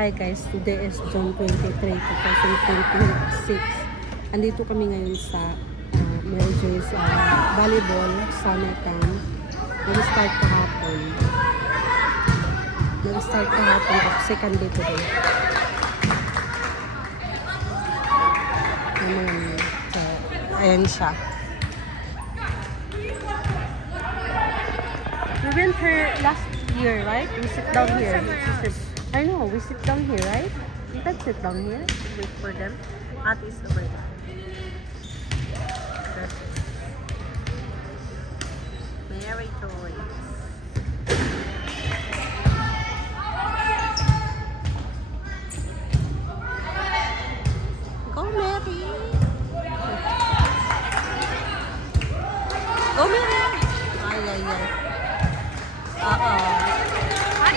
Hi guys, today is June 23, 2026. Andito kami ngayon sa Mary Joy's volleyball summer camp. Nag-start kahapon. Second day today. So, ayan siya. We went here last year, right? We sit down here. I know, we sit down here, right? We can sit down here. Wait for them. Ate is over there. Mary Joy's. Go, Mary! Go, Mary! Ay, ay, ay.